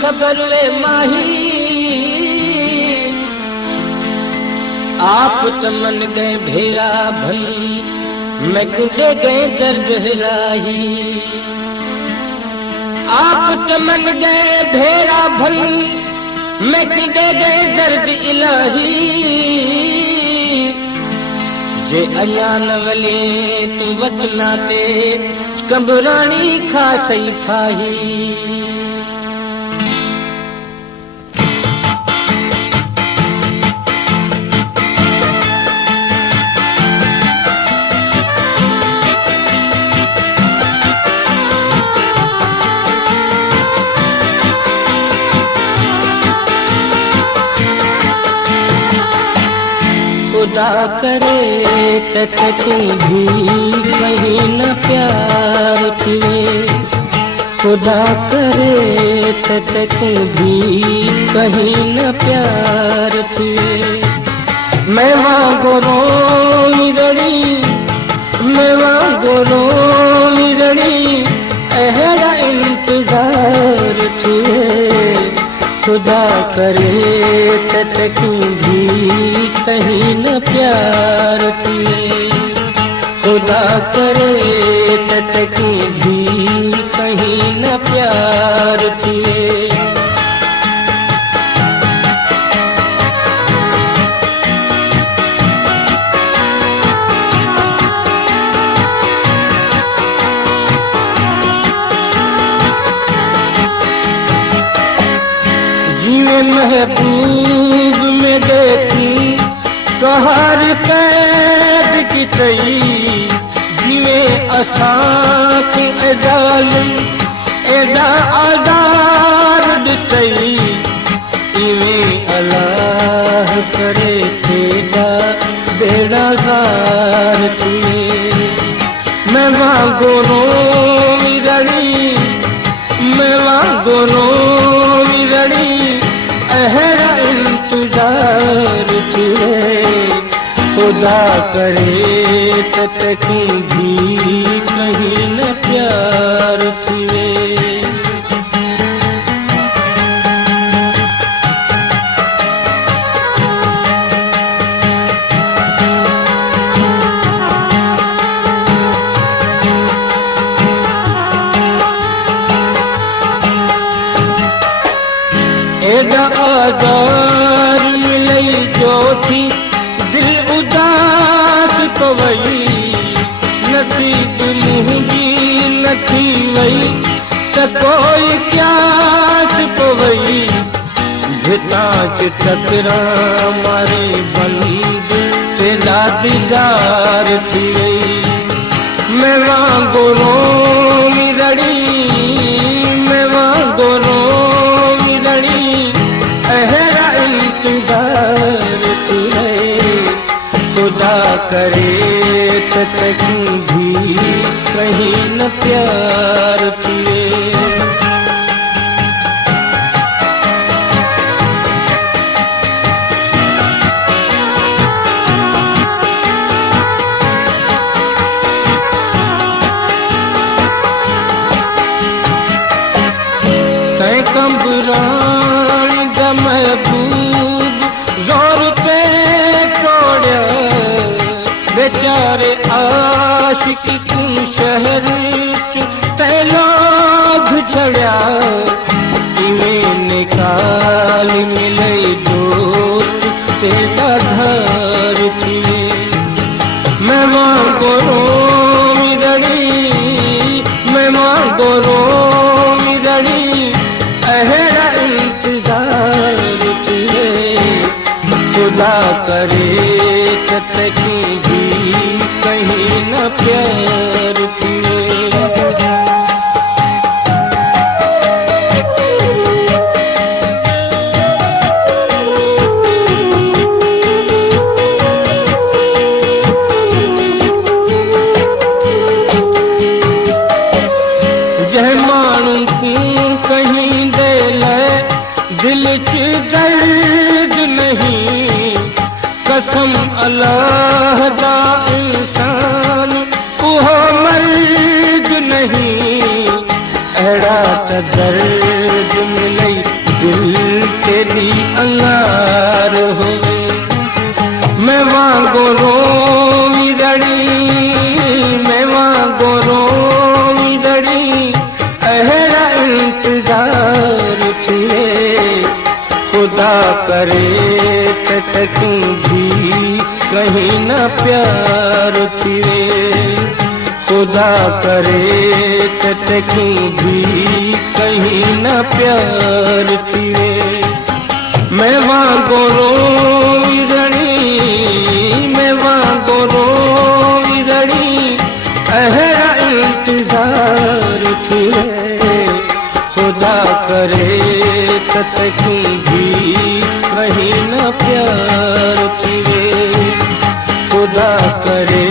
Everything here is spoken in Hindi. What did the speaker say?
खबर वे माही आप तमन गए भेरा भन मैं कुंडे गए दर्द हिलाही आप तमन गए भेरा भन मैं कुंडे गए दर्द इलाही जे अयान वले तू वतना ते कंबरानी खा सही फाही खुदा करे तू भी कहीं न प्यार थिए खुदा करे तू भी कहीं न प्यार थिए मैं वांगो रोई रड़ी मैं वांगो रोई रड़ी अहरा इंतजार थिए खुदा करे तू भी कहीं न प्यार थिए खुदा करे तू भी कहीं न प्यार थिए जीवे महबूब में देखी तो हर कैद की तई जीवे असां के जालिम एदा आज़ार दितई इवे अल्लाह करे तेरा बेड़ा गार थिए मैं वांगो रोई रड़ी मैं वांगो रोई रड़ी अहरा इंतजार थिए खुदा करे तू भी कहीं न प्यार थिए एदा आज़ार मिलई जो थी दिल उदास पवई नसीब मुंहिंजी न थी वई त कोई क्यास पवई भिताच टकरा मारे बंद तेरा दीदार थी वई मैं वांगो रोई रड़ी मैं वांगो रोई रड़ी अहरा इंतजार थिए खुदा करे तू भी कहीं न प्यार थिए तै कंबरानी दा महबूब जोर पे तोड़िया बेचारे आशिक तू शहर तै लोग छड़िया इवें निकाल मिले दोस्त तेरा धार थिए मैं वांगो रोई रड़ी मैं वांगो रोई रड़ी अहरा इंतजार थिए खुदा करे तू भी कहीं न प्यार थिए जह मानू कहीं दे ले दिल च दर्द नहीं कसम अल्लाह दा इंसान वो मर्द नहीं अड़ा त दर्द मिलई गोरो विरड़ी मैं गोरो विरड़ी अहरा इंतजार थिए खुदा करे तू भी कहीं न प्यार थिए खुदा करे तू भी कहीं न प्यार थिए मैं गोरो गोरो विरड़ी अहरा इंतजार थिए खुदा करे तू भी कहीं न प्यार थिए खुदा करे